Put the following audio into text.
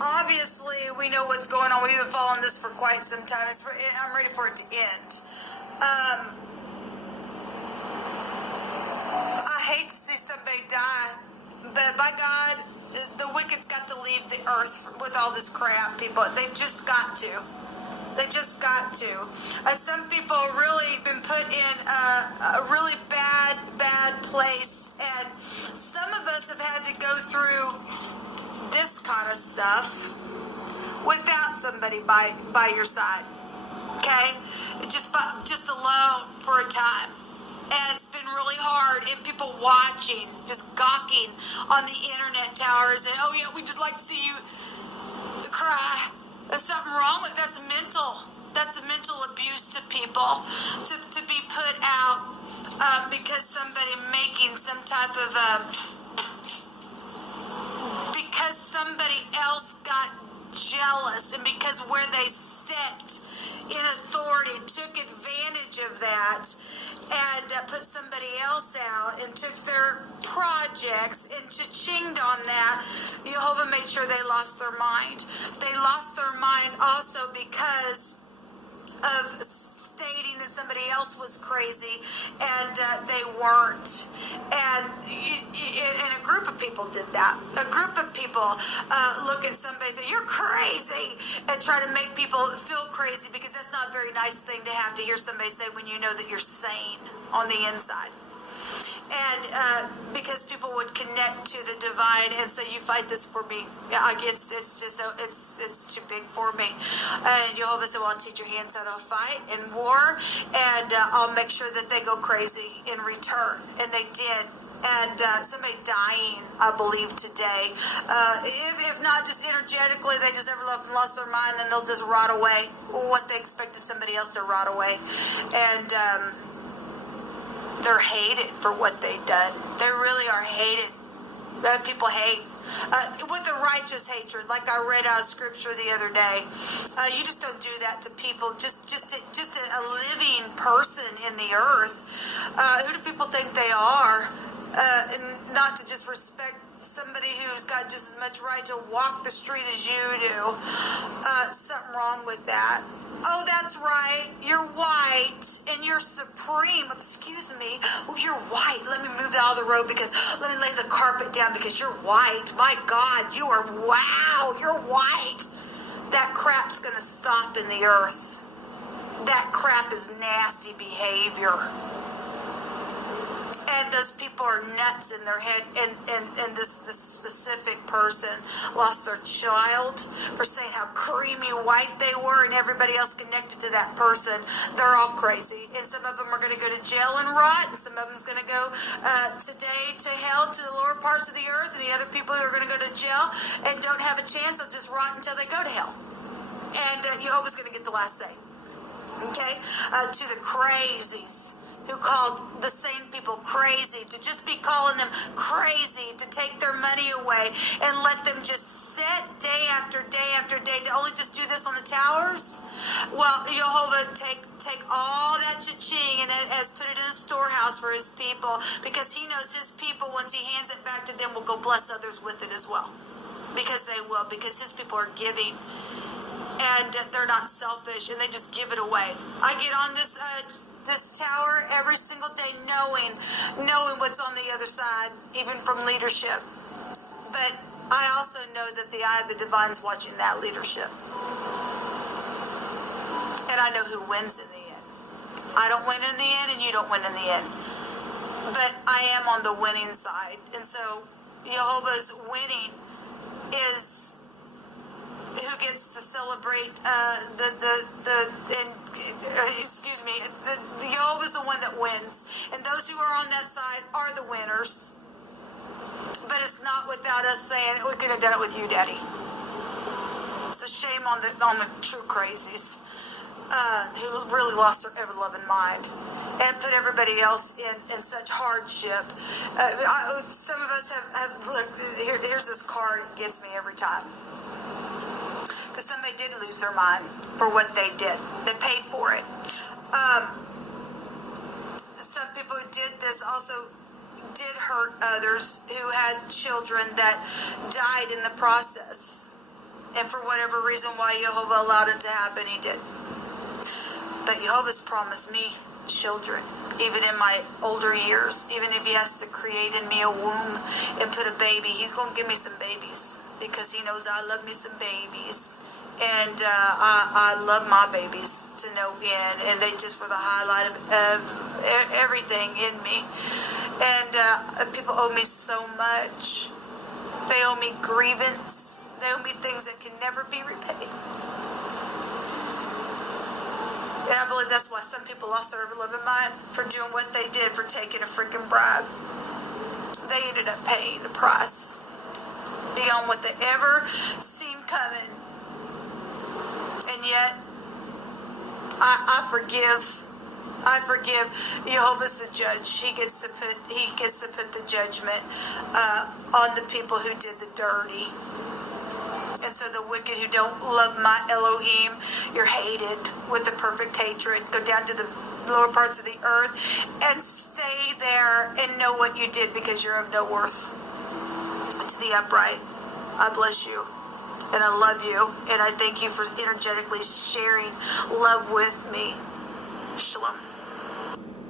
Obviously, we know what's going on. We've been following this for quite some time. I'm ready for it to end. I hate to see somebody die, but by God, the wicked's got to leave the earth with all this crap, people. They just got to. They just got to. Some people have really been put in a really bad place, and some of us have had to go through this kind of stuff without somebody by your side. Okay? Just alone for a time. And it's been really hard, and people watching, just gawking on the internet towers, and oh yeah, we just like to see you cry. There's something wrong with that's mental. That's a mental abuse to people, to be put out because somebody making some type of because somebody else got jealous, and because where they sat in authority took advantage of that and put somebody else out and took their projects and cha-chinged on that. Jehovah made sure they lost their mind. They lost their mind also because of stating that somebody else was crazy, and they weren't. And a group of people did that. A group of people look at somebody and say, "You're crazy," and try to make people feel crazy, because that's not a very nice thing to have to hear somebody say when you know that you're sane on the inside. And because people would connect to the divine and say, "You fight this for me." It's just it's too big for me. And Jehovah said, "Well, I'll teach your hands how to fight in war, and I'll make sure that they go crazy in return." And they did. And somebody dying, I believe, today. If not just energetically, they just ever lost their mind, then they'll just rot away. What they expected somebody else to rot away. And they're hated for what they've done. They really are hated. People hate. With a righteous hatred, like I read out of scripture the other day. You just don't do that to people. Just a living person in the earth. Who do people think they are? And not to just respect somebody who's got just as much right to walk the street as you do. Something wrong with that. Oh, that's right. You're white and you're supreme. Excuse me. Oh, you're white. Let me move out of the road because let me lay the carpet down because you're white. My God, you are, wow, you're white. That crap's going to stop in the earth. That crap is nasty behavior. And those people are nuts in their head. And this specific person lost their child for saying how creamy white they were, and everybody else connected to that person. They're all crazy. And some of them are going to go to jail and rot, and some of them's going to go today to hell, to the lower parts of the earth, and the other people who are going to go to jail and don't have a chance, they'll just rot until they go to hell. And Jehovah's going to get the last say. Okay? To the crazies who called the sane people crazy, to just be calling them crazy, to take their money away and let them just sit day after day after day, to only just do this on the towers. Well, Jehovah take all that cha-ching and has put it in a storehouse for his people, because he knows his people, once he hands it back to them, will go bless others with it as well. Because they will, because his people are giving. And they're not selfish, and they just give it away. I get on this tower every single day knowing what's on the other side, even from leadership. But I also know that the eye of the divine's watching that leadership. And I know who wins in the end. I don't win in the end, and you don't win in the end. But I am on the winning side. And so Jehovah's winning is who gets to celebrate the Jehovah's the one that wins, and those who are on that side are the winners. But it's not without us saying, "We could have done it with you, Daddy." It's a shame on the true crazies who really lost their ever-loving mind and put everybody else in such hardship. Some of us have look. Here's this card. It gets me every time. Because somebody did lose their mind for what they did. They paid for it. Some people who did this also did hurt others, who had children that died in the process. And for whatever reason why Jehovah allowed it to happen, he did. But Jehovah's promised me children, even in my older years. Even if he has to create in me a womb and put a baby, he's going to give me some babies, because he knows I love me some babies. And I love my babies to no end, and they just were the highlight of everything in me. And people owe me so much. They owe me grievance. They owe me things that can never be repaid. And I believe that's why some people lost their beloved mind, for doing what they did, for taking a freaking bribe. They ended up paying the price beyond what they ever seen coming. And yet, I forgive. I forgive. Jehovah's the judge. He gets to put the judgment on the people who did the dirty. And so the wicked who don't love my Elohim, you're hated with the perfect hatred. Go down to the lower parts of the earth and stay there and know what you did, because you're of no worth. To the upright, I bless you. And I love you. And I thank you for energetically sharing love with me. Shalom.